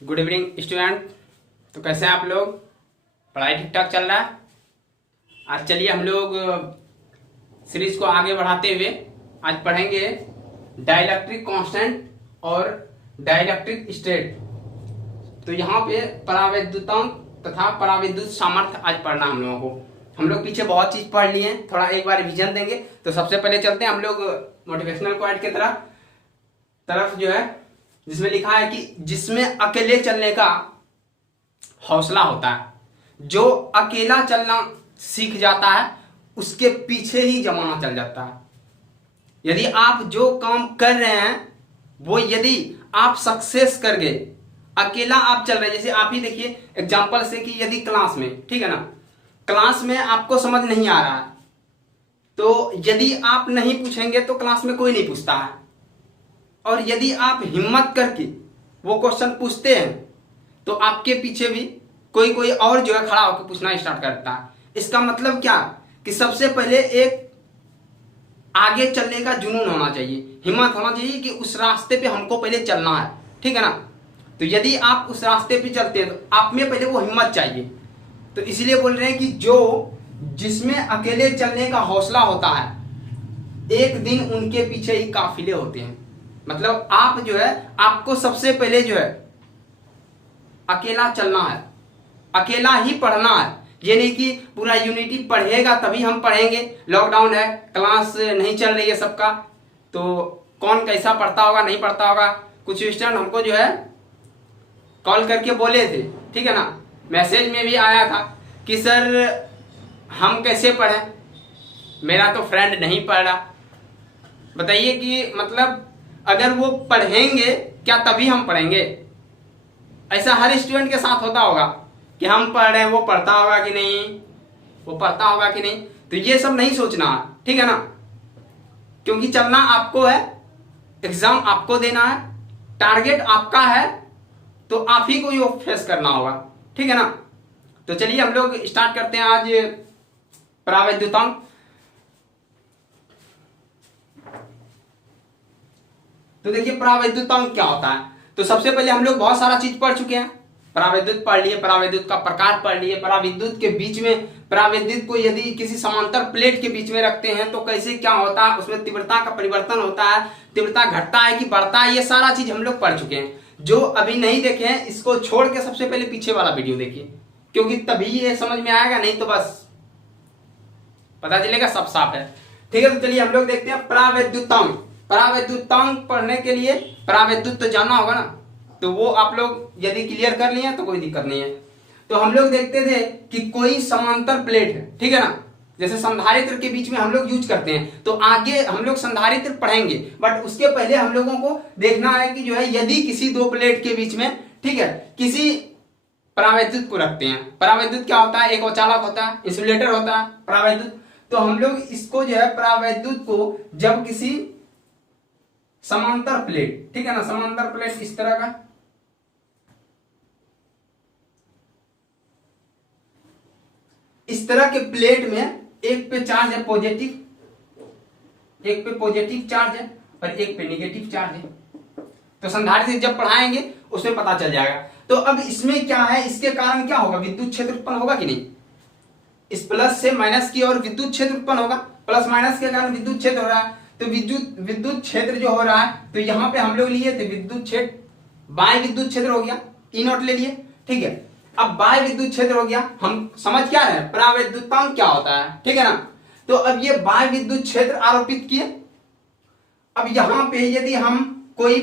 Good evening student. तो कैसे हैं आप लोग? पढ़ाई ठीक ठाक चल रहा है? आज चलिए हम लोग सीरीज को आगे बढ़ाते हुए आज पढ़ेंगे डाइलेक्ट्रिक कांस्टेंट और डाइलेक्ट्रिक स्टेट। तो यहाँ पे परावैद्युतांक तथा परावैद्युत सामर्थ्य आज पढ़ना हम लोगों को। हम लोग पीछे बहुत चीज पढ़ लिए हैं, थोड़ा एक बार रिवीजन देंगे। तो सबसे पहले चलते हैं हम लोग मोटिवेशनल क्वाइट की तरफ जो है, जिसमें लिखा है कि जिसमें अकेले चलने का हौसला होता है, जो अकेला चलना सीख जाता है उसके पीछे ही जमाना चल जाता है। यदि आप जो काम कर रहे हैं वो यदि आप सक्सेस कर गए, अकेला आप चल रहे हैं, जैसे आप ही देखिए एग्जांपल से कि यदि क्लास में, ठीक है ना, क्लास में आपको समझ नहीं आ रहा है तो यदि आप नहीं पूछेंगे तो क्लास में कोई नहीं पूछता है, और यदि आप हिम्मत करके वो क्वेश्चन पूछते हैं तो आपके पीछे भी कोई और जो है खड़ा होकर पूछना स्टार्ट करता है। इसका मतलब क्या कि सबसे पहले एक आगे चलने का जुनून होना चाहिए, हिम्मत होना चाहिए कि उस रास्ते पे हमको पहले चलना है, ठीक है ना। तो यदि आप उस रास्ते पे चलते हैं तो आप में पहले वो हिम्मत चाहिए। तो इसलिए बोल रहे हैं कि जो जिसमें अकेले चलने का हौसला होता है एक दिन उनके पीछे ही काफिले होते हैं। मतलब आप जो है, आपको सबसे पहले जो है अकेला चलना है, अकेला ही पढ़ना है। ये नहीं कि पूरा यूनिटी पढ़ेगा तभी हम पढ़ेंगे, लॉकडाउन है, क्लास नहीं चल रही है सबका, तो कौन कैसा पढ़ता होगा नहीं पढ़ता होगा। कुछ स्टूडेंट हमको जो है कॉल करके बोले थे, ठीक है ना, मैसेज में भी आया था कि सर हम कैसे पढ़ें, मेरा तो फ्रेंड नहीं पढ़ रहा। बताइए कि मतलब अगर वो पढ़ेंगे क्या तभी हम पढ़ेंगे? ऐसा हर स्टूडेंट के साथ होता होगा कि हम पढ़ रहे हैं, वो पढ़ता होगा कि नहीं, वो पढ़ता होगा कि नहीं। तो ये सब नहीं सोचना, ठीक है ना, क्योंकि चलना आपको है, एग्जाम आपको देना है, टारगेट आपका है, तो आप ही को ये फेस करना होगा, ठीक है ना। तो चलिए हम लोग स्टार्ट करते हैं आज परावैद्युतांक। तो देखिए परावैद्युतांक क्या होता है। तो सबसे पहले हम लोग बहुत सारा चीज पढ़ चुके हैं, परावैद्युत पढ़ लिए, परावैद्युत का प्रकार पढ़ लिए, पराविद्युत के बीच में, परावैद्युत को यदि किसी समांतर प्लेट के बीच में रखते हैं तो कैसे क्या होता है, उसमें तीव्रता का परिवर्तन होता है, तीव्रता घटता है कि बढ़ता है, ये सारा चीज हम लोग पढ़ चुके हैं। जो अभी नहीं देखे हैं इसको छोड़ के सबसे पहले पीछे वाला वीडियो देखिए, क्योंकि तभी ये समझ में आएगा, नहीं तो बस पता चलेगा सब साफ है, ठीक है। तो चलिए हम लोग देखते हैं परावैद्युतांक। परावैद्युतांक पढ़ने के लिए परावैद्युत तो जानना होगा ना, तो वो आप लोग यदि क्लियर कर लिए तो कोई दिक्कत नहीं है। तो हम लोग देखते थे कि कोई समांतर प्लेट है, ठीक है ना, जैसे संधारित्र के बीच में हम लोग यूज करते हैं, तो आगे हम लोग संधारित्र पढ़ेंगे, बट उसके पहले हम लोगों को देखना है कि जो है यदि किसी दो प्लेट के बीच में, ठीक है, किसी परावैद्युत को रखते हैं। परावैद्युत क्या होता है? एक औचालक होता है, इंसुलेटर होता है परावैद्युत। तो हम लोग इसको जो है परावैद्युत को जब किसी समांतर प्लेट, ठीक है ना, समांतर प्लेट इस तरह का, इस तरह के प्लेट में एक पे चार्ज है पॉजिटिव, एक पे पॉजिटिव चार्ज है और एक पे नेगेटिव चार्ज है। तो संधारित्र जब पढ़ाएंगे उसमें पता चल जाएगा। तो अब इसमें क्या है, इसके कारण क्या होगा, विद्युत क्षेत्र उत्पन्न होगा कि नहीं। इस प्लस से माइनस की ओर विद्युत क्षेत्र उत्पन्न होगा, प्लस माइनस के कारण विद्युत क्षेत्र हो रहा है। तो विद्युत क्षेत्र जो हो रहा है, तो यहाँ पे हम लोग लिए थे विद्युत क्षेत्र, बाह्य विद्युत क्षेत्र हो गया, ई नॉट ले लिए, ठीक है। अब बाह्य विद्युत क्षेत्र हो गया, हम समझ क्या रहे हैं परावैद्युतांक क्या होता है, ठीक है ना। तो अब ये बाह्य विद्युत क्षेत्र आरोपित किए। अब यहां पे यदि हम कोई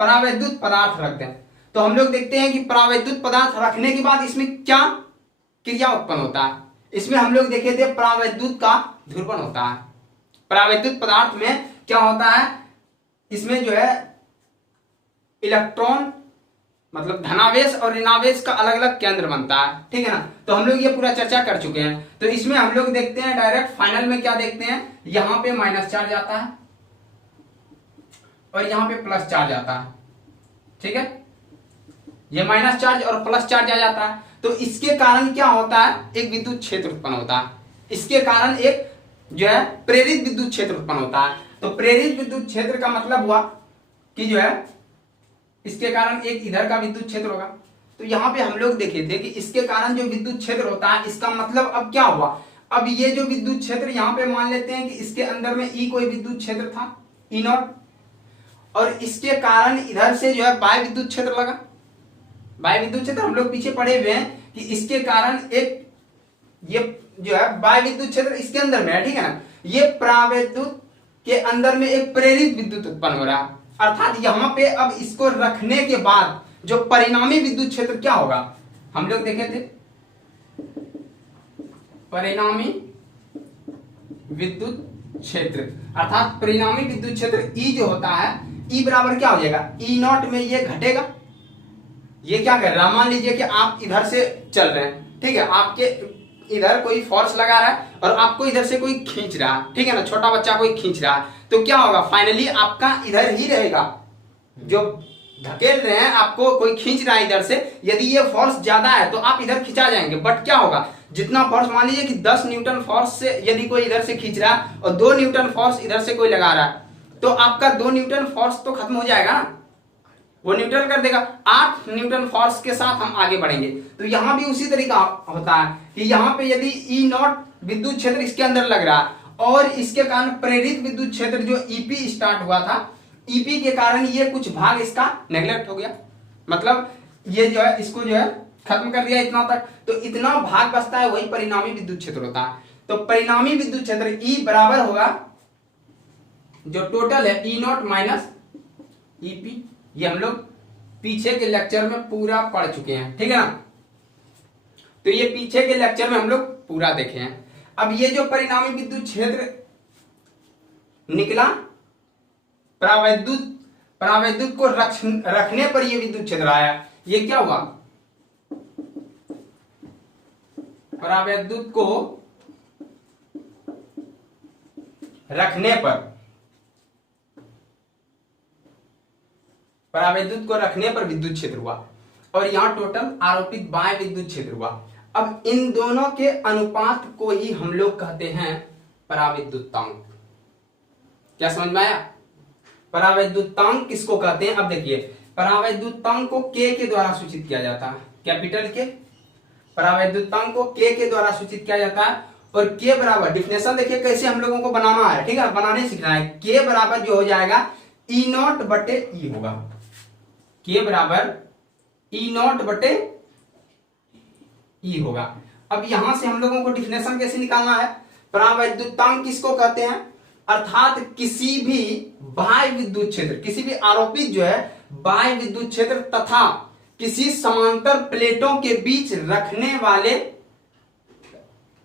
परावैद्युत पदार्थ रखते हैं तो हम लोग देखते हैं कि परावैद्युत पदार्थ रखने के बाद इसमें क्या क्रिया उत्पन्न होता है। इसमें हम लोग देखे थे परावैद्युत का ध्रुवण होता है। परावैद्युत पदार्थ में क्या होता है, इसमें जो है इलेक्ट्रॉन, मतलब धनावेश और ऋणावेश का अलग अलग केंद्र बनता है, ठीक है ना। तो हम लोग ये पूरा चर्चा कर चुके हैं। तो इसमें हम लोग देखते हैं डायरेक्ट फाइनल में क्या देखते हैं, यहां पे माइनस चार्ज आता है और यहां पे प्लस चार्ज आता है, ठीक है। ये माइनस चार्ज और प्लस चार्ज आ जाता है। तो इसके कारण क्या होता है, एक विद्युत क्षेत्र उत्पन्न होता है। इसके कारण एक जो है प्रेरित विद्युत क्षेत्र उत्पन्न होता है। तो प्रेरित विद्युत क्षेत्र का मतलब हुआ कि जो है इसके कारण एक इधर का विद्युत क्षेत्र होगा। तो यहाँ पे हम लोग देखे थे कि इसके कारण जो विद्युत क्षेत्र होता है, इसका मतलब अब क्या हुआ, अब ये जो विद्युत क्षेत्र यहाँ पे मान लेते हैं कि इसके अंदर में ई कोई विद्युत क्षेत्र था, ई नॉट, और इसके कारण इधर से जो है बाह्य विद्युत क्षेत्र लगा। बाह्य विद्युत क्षेत्र हम लोग पीछे पढ़े हुए हैं कि इसके कारण एक ये जो है बाह्य विद्युत क्षेत्र इसके अंदर में है, ठीक है ना। ये परावैद्युत के अंदर में एक प्रेरित विद्युत उत्पन्न हो रहा है, अर्थात यहाँ पे अब इसको रखने के बाद जो परिणामी विद्युत क्षेत्र क्या होगा, हम लोग देखे थे परिणामी विद्युत क्षेत्र, अर्थात परिणामी विद्युत क्षेत्र ई जो होता है, ई बराबर क्या हो जाएगा, ई नॉट में ये घटेगा। ये क्या कर रहा है, मान लीजिए कि आप इधर से चल रहे हैं, ठीक है, आपके इधर कोई फोर्स लगा रहा है और आपको इधर से कोई खींच रहा है, ठीक है ना, छोटा बच्चा कोई खींच रहा है, तो क्या होगा, फाइनली आपका इधर ही रहेगा, जो धकेल रहे हैं आपको कोई खींच रहा है इधर से, यदि ये फोर्स ज्यादा है तो आप इधर खिंचा जाएंगे। बट क्या होगा, जितना फोर्स, मान लीजिए कि 10 न्यूटन फोर्स से यदि कोई इधर से खींच रहा है और 2 न्यूटन फोर्स इधर से कोई लगा रहा है, तो आपका 2 न्यूटन फोर्स तो खत्म हो जाएगा ना, वो न्यूट्रल कर देगा। 8 न्यूटन फोर्स के साथ हम आगे बढ़ेंगे। तो यहां भी उसी तरीका होता है कि यहां पे यदि ई नॉट विद्युत क्षेत्र इसके अंदर लग रहा है और इसके कारण प्रेरित विद्युत क्षेत्र जो ईपी स्टार्ट हुआ था, ईपी के कारण ये कुछ भाग इसका नेग्लेक्ट हो गया, मतलब ये जो है इसको जो है खत्म कर दिया इतना तक, तो इतना भाग बचता है, वही परिणामी विद्युत क्षेत्र होता है। तो परिणामी विद्युत क्षेत्र ई बराबर होगा जो टोटल है ई नॉट माइनस ईपी। ये हम लोग पीछे के लेक्चर में पूरा पढ़ चुके हैं, ठीक है ना, तो ये पीछे के लेक्चर में हम लोग पूरा देखे हैं। अब ये जो परिणामी विद्युत क्षेत्र निकला, परावैद्युत को रखने पर ये विद्युत क्षेत्र आया, ये क्या हुआ, परावैद्युत को रखने पर, परावैद्युत को रखने पर विद्युत क्षेत्र हुआ, और यहां टोटल आरोपित बाह्य विद्युत क्षेत्र हुआ। अब इन दोनों के अनुपात को ही हम लोग कहते हैं परावैद्युतांक। क्या समझ में आया, परावैद्युतांक किसको कहते हैं। अब देखिए, परावैद्युतांक को के द्वारा सूचित किया जाता है, कैपिटल के, परावैद्युतांक को के द्वारा सूचित किया जाता है। और के बराबर, डिफिनेशन देखिए कैसे हम लोगों को बनाना है, ठीक है, बनाने सीखना है। के बराबर जो हो जाएगा ई नॉट बटे ई होगा, के बराबर ई नॉट बटे ई होगा। अब यहां से हम लोगों को डिफिनेशन कैसे निकालना है, परावैद्युतांक किसको कहते हैं, अर्थात किसी भी बाह्य विद्युत क्षेत्र, किसी भी आरोपित जो है बाह्य विद्युत क्षेत्र तथा किसी समांतर प्लेटों के बीच रखने वाले,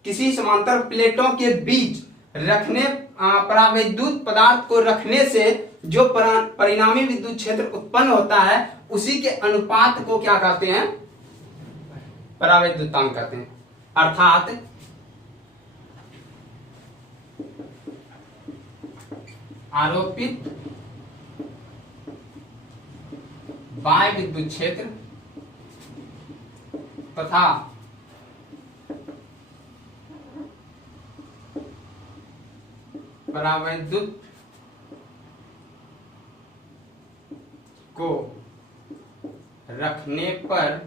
किसी समांतर प्लेटों के बीच रखने परावैद्युत पदार्थ को रखने से जो परिणामी विद्युत क्षेत्र उत्पन्न होता है, उसी के अनुपात को क्या कहते हैं, परावैद्युतांक कहते हैं। अर्थात आरोपित बाह्य विद्युत क्षेत्र तथा परावैद्युत को रखने पर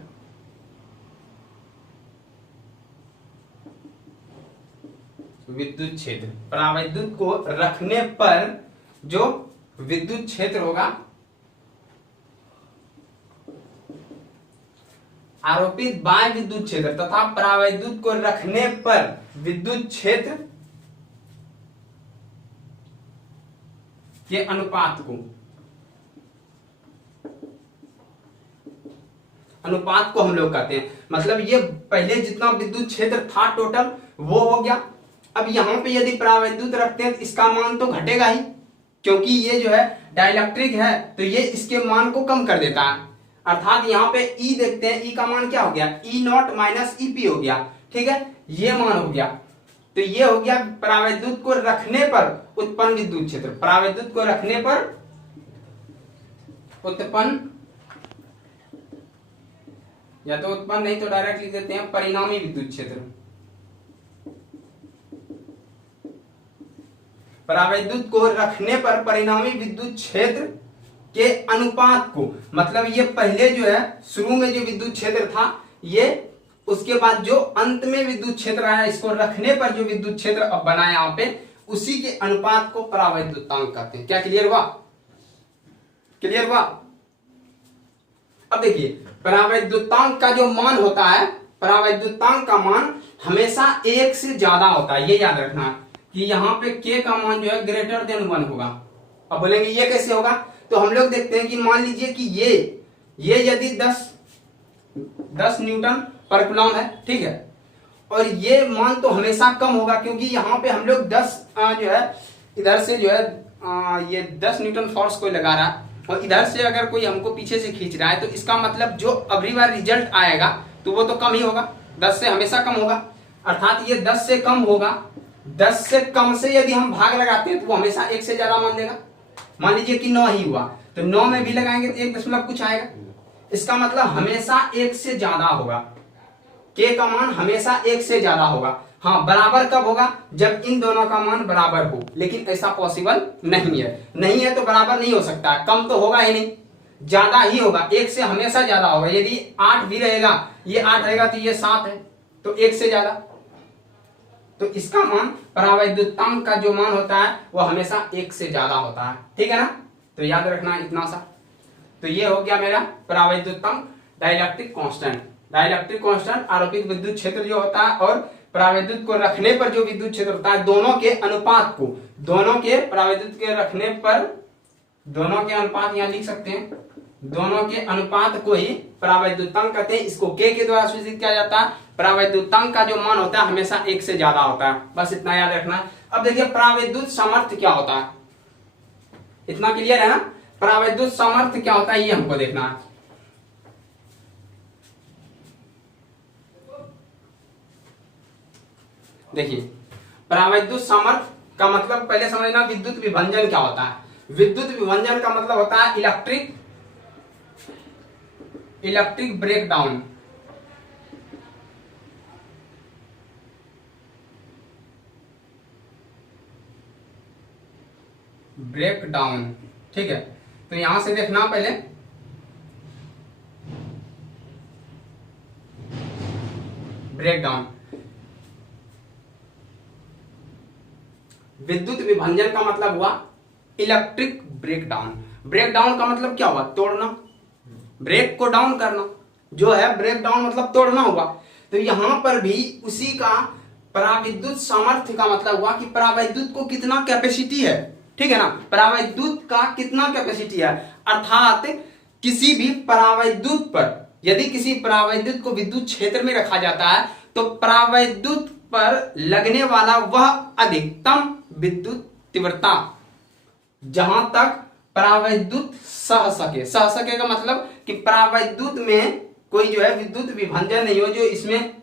विद्युत क्षेत्र, परावैद्युत को रखने पर जो विद्युत क्षेत्र होगा, आरोपित बाह्य विद्युत क्षेत्र तथा परावैद्युत को रखने पर विद्युत क्षेत्र के अनुपात को हम लोग कहते हैं। मतलब ये पहले जितना विद्युत क्षेत्र था टोटल वो हो गया। अब यहां पे यदि परावैद्युत रखते हैं तो इसका मान तो घटेगा ही, क्योंकि ये जो है डाइलेक्ट्रिक है, तो ये इसके मान को कम कर देता है। अर्थात यहाँ पे ई देखते हैं, ई का मान क्या हो गया, ई नॉट माइनस ई पी हो गया, ठीक है, ये मान हो गया। तो ये हो गया परावैद्युत को रखने पर उत्पन्न विद्युत क्षेत्र, परावैद्युत को रखने पर उत्पन्न, या तो उत्पन्न नहीं तो डायरेक्ट लिख देते हैं परिणामी विद्युत क्षेत्र। परावैद्युत को रखने पर परिणामी विद्युत क्षेत्र के अनुपात को, मतलब ये पहले जो है शुरू में जो विद्युत क्षेत्र था ये, उसके बाद जो अंत में विद्युत क्षेत्र आया, इसको रखने पर जो विद्युत क्षेत्र अब बना यहाँ पे, उसी के अनुपात को परावैद्युतांक कहते हैं। क्या क्लियर हुआ? क्लियर हुआ? अब देखिए परावैद्युतांक का जो मान होता है, परावैद्युतांक का मान हमेशा 1 से ज्यादा होता है। ये याद रखना कि यहाँ पे k का मान जो है ग्रेटर देन 1 होगा। अब बोलेंगे ये कैसे होगा? तो हम लोग देखते हैं कि मान लीजिए कि ये यदि 10 न्यूटन पर कूलम है, ठीक है, और ये मान तो हमेशा कम होगा क्योंकि यहाँ पे हम लोग 10 जो है इधर से जो है ये 10 न्यूटन फोर्स कोई लगा रहा है और इधर से अगर कोई हमको पीछे से खींच रहा है, तो इसका मतलब जो अगली बार रिजल्ट आएगा तो वो तो कम ही होगा, 10 से हमेशा कम होगा। अर्थात ये 10 से कम होगा, 10 से कम से यदि हम भाग लगाते हैं तो वो हमेशा 1 से ज्यादा मान देगा। मान लीजिए कि 9 ही हुआ तो 9 में भी लगाएंगे तो 1 दशमलव कुछ आएगा। इसका मतलब हमेशा 1 से ज्यादा होगा, k का मान हमेशा 1 से ज्यादा होगा। हाँ, बराबर कब होगा? जब इन दोनों का मान बराबर हो, लेकिन ऐसा पॉसिबल नहीं है तो बराबर नहीं हो सकता, कम तो होगा ही नहीं, ज्यादा ही होगा, 1 से हमेशा ज्यादा होगा। यदि 8 भी रहेगा, ये 8 रहेगा तो ये 7 है, तो 1 से ज्यादा। तो इसका मान, परावैद्युतांक का जो मान होता है वो हमेशा 1 से ज्यादा होता है, ठीक है ना? तो याद रखना इतना सा। तो ये हो गया मेरा परावैद्युतांक, डाइलेक्ट्रिक कांस्टेंट। डाइलेक्ट्रिक कांस्टेंट आरोपित विद्युत क्षेत्र जो होता है और परावैद्युत को रखने पर जो विद्युत क्षेत्र होता है, दोनों के अनुपात को, दोनों के परावैद्युत के रखने पर दोनों के अनुपात यहाँ लिख सकते हैं, दोनों के अनुपात को ही परावैद्युतांक कहते हैं। इसको k के द्वारा सूचित किया जाता है। परावैद्युतांक का जो मान होता है हमेशा 1 से ज्यादा होता है, बस इतना याद रखना। अब देखिए परावैद्युत सामर्थ्य क्या होता है, इतना क्लियर है ना? परावैद्युत सामर्थ्य क्या होता है ये हमको देखना है। देखिए परावैद्युत सामर्थ्य का मतलब पहले समझना विद्युत विभंजन क्या होता है। विद्युत विभंजन का मतलब होता है इलेक्ट्रिक ब्रेकडाउन। ब्रेकडाउन, ठीक है। तो यहां से देखना पहले, ब्रेकडाउन, विद्युत विभंजन का मतलब हुआ इलेक्ट्रिक ब्रेकडाउन। ब्रेकडाउन का मतलब क्या हुआ? तोड़ना, ब्रेक को डाउन करना, जो है ब्रेकडाउन मतलब तोड़ना हुआ। तो यहां पर भी उसी का पराविद्युत सामर्थ्य का मतलब हुआ कि परावैद्युत को कितना कैपेसिटी है, ठीक है ना? परावैद्युत का कितना कैपेसिटी है, अर्थात किसी भी परावैद्युत पर, यदि किसी परावैद्युत को विद्युत क्षेत्र में रखा जाता है तो परावैद्युत पर लगने वाला वह अधिकतम विद्युत तीव्रता जहां तक परावैद्युत सह सके का मतलब कि परावैद्युत में कोई जो है विद्युत विभंजन नहीं हो, जो इसमें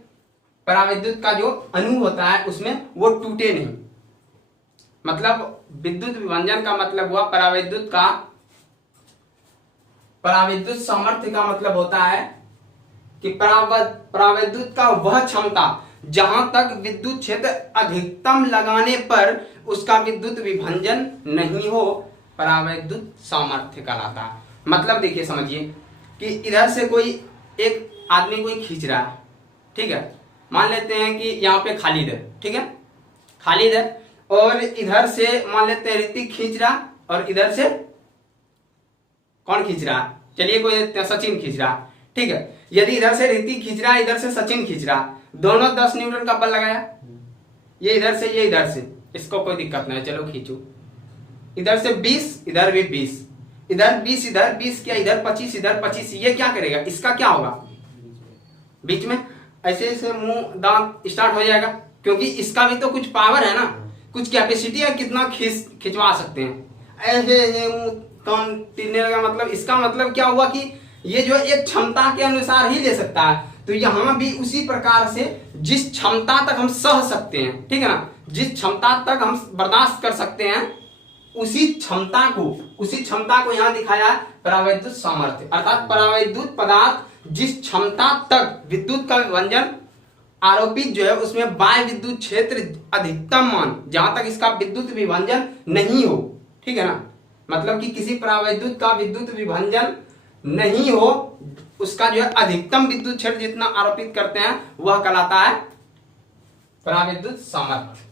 परावैद्युत का जो अणु होता है उसमें वो टूटे नहीं। मतलब विद्युत विभंजन का मतलब हुआ परावैद्युत सामर्थ्य का मतलब होता है कि परावैद्युत का वह क्षमता जहां तक विद्युत क्षेत्र अधिकतम लगाने पर उसका विद्युत विभंजन नहीं हो, परावैद्युत सामर्थ्य कहलाता है। मतलब देखिए समझिए कि इधर से कोई एक आदमी कोई खींच रहा है, ठीक है, मान लेते हैं कि यहाँ पे खालिद है, ठीक है, खालिद है, और इधर से मान लेते हैं ऋतिक खींच रहा, और इधर से कौन खींच रहा? चलिए कोई सचिन खींच रहा, ठीक है। यदि इधर से ऋतिक खींच रहा, इधर से सचिन खींच रहा, दोनों 10 न्यूटन का बल लगाया, ये इधर से ये इधर से, इसको कोई दिक्कत नहीं है, चलो खींचो। इधर से 20, इधर भी 20, इधर 20, इधर 20 क्या, इधर 25, इधर 25, ये क्या करेगा? इसका क्या होगा? बीच में ऐसे ऐसे मुंह दांत स्टार्ट हो जाएगा, क्योंकि इसका भी तो कुछ पावर है ना, कुछ कैपेसिटी है, कितना खिंचवा सकते हैं। ऐसे मुंह कान टिरने लगा, मतलब इसका मतलब क्या हुआ कि ये जो एक क्षमता के अनुसार ही ले सकता है। तो यहां भी उसी प्रकार से जिस क्षमता तक हम सह सकते हैं, ठीक है ना, जिस क्षमता तक हम बर्दाश्त कर सकते हैं, उसी क्षमता को यहां दिखाया परावैद्युत सामर्थ्य। अर्थात परावैद्युत पदार्थ जिस क्षमता तक विद्युत का विभंजन आरोपित जो है उसमें बाह्य विद्युत क्षेत्र अधिकतम मान, जहां तक इसका विद्युत विभंजन नहीं हो, ठीक है ना, मतलब कि किसी परावैद्युत का विद्युत विभंजन नहीं हो, उसका जो है अधिकतम विद्युत क्षेत्र जितना आरोपित करते हैं वह कहलाता है परावैद्युत सामर्थ्य।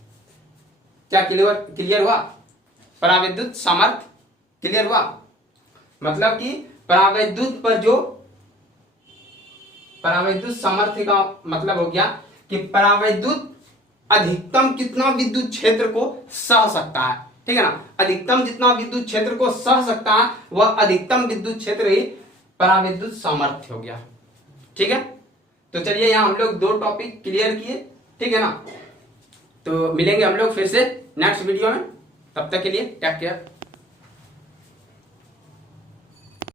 क्या क्लियर हुआ? परावैद्युत सामर्थ्य क्लियर हुआ? मतलब कि परावैद्युत पर जो परावैद्युत सामर्थ्य का मतलब हो गया कि परावैद्युत अधिकतम कितना विद्युत क्षेत्र को सह सकता है, ठीक है ना। अधिकतम जितना विद्युत क्षेत्र को सह सकता है वह अधिकतम विद्युत क्षेत्र ही परावैद्युत सामर्थ्य हो गया, ठीक है। तो चलिए यहाँ हम लोग 2 टॉपिक क्लियर किए, ठीक है ना। तो मिलेंगे हम लोग फिर से नेक्स्ट वीडियो में, तब तक के लिए टेक केयर।